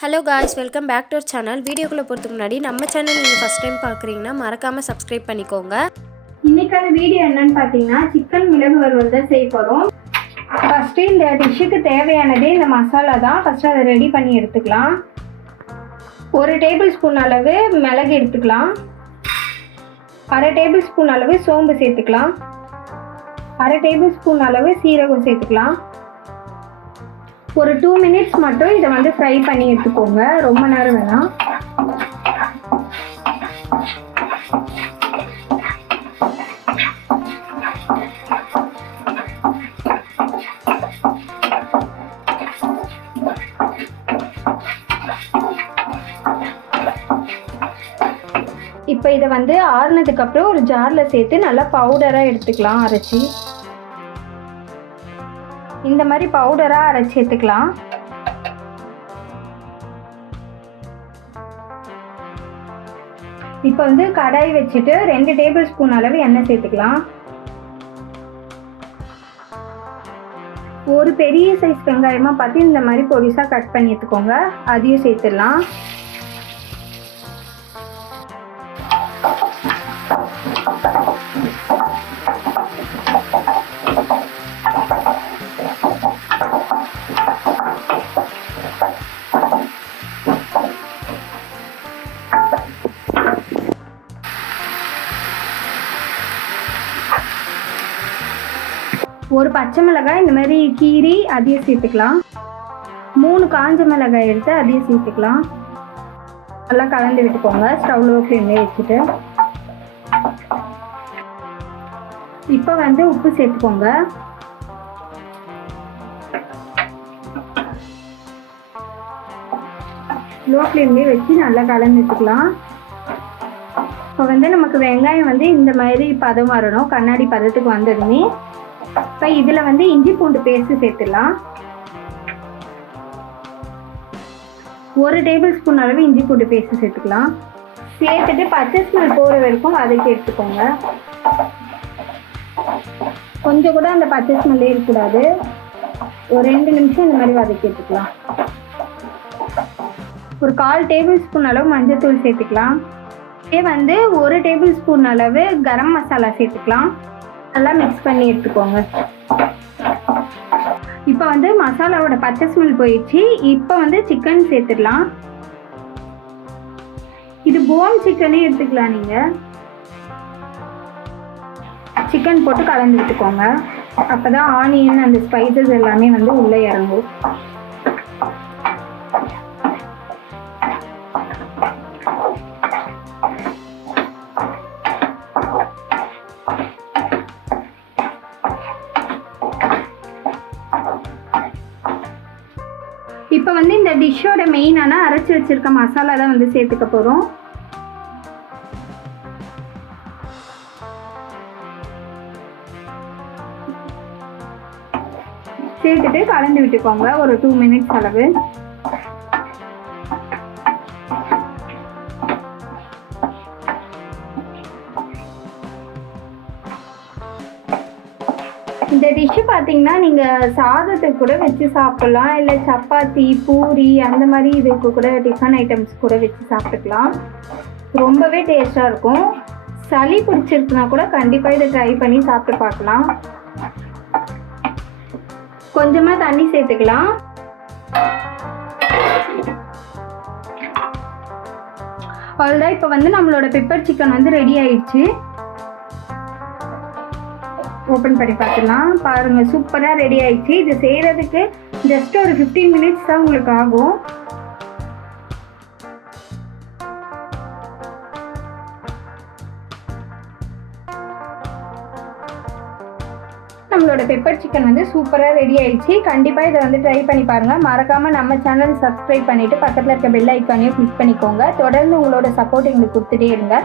Hello guys, welcome back to our channel. வீடியோக்குள்ளே போகிறதுக்கு முன்னாடி நம்ம சேனல் நீங்கள் ஃபஸ்ட் டைம் பார்க்குறீங்கன்னா மறக்காமல் சப்ஸ்கிரைப் பண்ணிக்கோங்க. இன்றைக்கான வீடியோ என்னன்னு பார்த்தீங்கன்னா சிக்கன் மிளகு வறுவல் தான் செய்ய போகிறோம். ஃபஸ்ட்டு இந்த டிஷ்ஷுக்கு தேவையானதே இந்த மசாலா தான். ஃபஸ்ட்டு அதை ரெடி பண்ணி எடுத்துக்கலாம். 1 டேபிள் ஸ்பூன் அளவு மிளகு எடுத்துக்கலாம். 1/2 டேபிள் ஸ்பூன் அளவு சோம்பு சேர்த்துக்கலாம். 1/2 டேபிள் ஸ்பூன் அளவு சீரகம் சேர்த்துக்கலாம். ஒரு 2 மினிட்ஸ் மட்டும் இதை வந்து ஃப்ரை பண்ணி எடுத்துக்கோங்க, ரொம்ப நேரம் வேணாம். இப்போ இதை வந்து ஆறுனதுக்கப்புறம் ஒரு ஜாரில் சேர்த்து நல்லா பவுடராக எடுத்துக்கலாம். அரைச்சி இந்த மாதிரி பவுடராக அரைச்சி எடுத்துக்கலாம். இப்போ வந்து கடாய் வச்சுட்டு 2 டேபிள் ஸ்பூன் அளவு எண்ணெய் சேர்த்துக்கலாம். ஒரு பெரிய சைஸ் வெங்காயமாக பார்த்து இந்த மாதிரி பொடிசாக கட் பண்ணி எடுத்துக்கோங்க, அதையும் சேர்த்துடலாம். ஒரு பச்சை மிளகாய் இந்த மாதிரி கீரி அதையும் சேர்த்துக்கலாம். 3 காஞ்ச மிளகாய் எடுத்து அதையும் சேர்த்துக்கலாம். நல்லா கலந்து விட்டுக்கோங்க, ஸ்டவ் லோ ஃப்ளேம்லேயே வச்சுட்டு. இப்போ வந்து உப்பு சேர்த்துக்கோங்க. லோ ஃப்ளேம்லேயே வச்சு நல்லா கலந்து விட்டுக்கலாம். இப்போ வந்து நமக்கு வெங்காயம் வந்து இந்த மாதிரி பதம் வரணும், கண்ணாடி பதத்துக்கு வந்ததுமே இப்போ இதில் வந்து இஞ்சி பூண்டு பேஸ்ட்டு சேர்த்துடலாம். 1 டேபிள் ஸ்பூன் அளவு இஞ்சி பூண்டு பேஸ்ட்டு சேர்த்துக்கலாம். சேர்த்துட்டு பச்சை ஸ்மெல் போகிற வரைக்கும் வதக்கி எடுத்துக்கோங்க. கொஞ்சம் கூட அந்த பச்சை ஸ்மெல்லே இருக்கக்கூடாது. ஒரு 2 நிமிஷம் இந்த மாதிரி வதக்கி எடுத்துக்கலாம். ஒரு 1/4 டேபிள் ஸ்பூன் அளவு மஞ்சள்தூள் சேர்த்துக்கலாம். இதே வந்து 1 டேபிள் ஸ்பூன் அளவு கரம் மசாலா சேர்த்துக்கலாம். நல்லா மிக்ஸ் பண்ணி எடுத்துக்கோங்க. இப்போ வந்து மசாலாவோட பச்சை ஸ்மெல் போயிடுச்சு. இப்போ வந்து சிக்கன் சேர்த்துடலாம். இது போன் சிக்கனே எடுத்துக்கலாம். நீங்கள் சிக்கன் போட்டு கலந்து விட்டுக்கோங்க. அப்போ தான் ஆனியன் அந்த ஸ்பைசஸ் எல்லாமே வந்து உள்ளே இறங்கும். இப்போ வந்து இந்த டிஷ்ஷோட மெயினான அரைச்சி வச்சிருக்க மசாலா தான் வந்து சேர்த்துக்க போகிறோம். சேர்த்துட்டு கலந்து விட்டுக்கோங்க ஒரு 2 மினிட்ஸ் அளவு. இந்த டிஷ்ஷு பார்த்தீங்கன்னா நீங்கள் சாதத்துக்கு கூட வச்சு சாப்பிட்லாம், இல்லை சப்பாத்தி பூரி அந்த மாதிரி இதுக்கு கூட டிஃபன் ஐட்டம்ஸ் கூட வச்சு சாப்பிட்டுக்கலாம். ரொம்பவே டேஸ்ட்டாக இருக்கும். சளி பிடிச்சிருக்குன்னா கூட கண்டிப்பாக இதை ட்ரை பண்ணி சாப்பிட்டு பார்க்கலாம். கொஞ்சமாக தண்ணி சேர்த்துக்கலாம். அவ்வளோதான். இப்போ வந்து நம்மளோட பெப்பர் சிக்கன் வந்து ரெடி ஆயிடுச்சு. ஓப்பன் பண்ணி பார்த்துக்கலாம். பாருங்கள், சூப்பராக ரெடி ஆயிடுச்சு. இது செய்கிறதுக்கு ஜஸ்ட் ஒரு 15 மினிட்ஸ் தான் உங்களுக்கு ஆகும். நம்மளோட பெப்பர் சிக்கன் வந்து சூப்பராக ரெடி ஆயிடுச்சு. கண்டிப்பாக இதை வந்து ட்ரை பண்ணி பாருங்கள். மறக்காமல் நம்ம சேனல் சப்ஸ்கிரைப் பண்ணிவிட்டு பக்கத்தில் இருக்க பெல் ஐக்கானையும் கிளிக் பண்ணிக்கோங்க. தொடர்ந்து உங்களோட சப்போர்ட் எங்களுக்கு கொடுத்துட்டே இருங்க.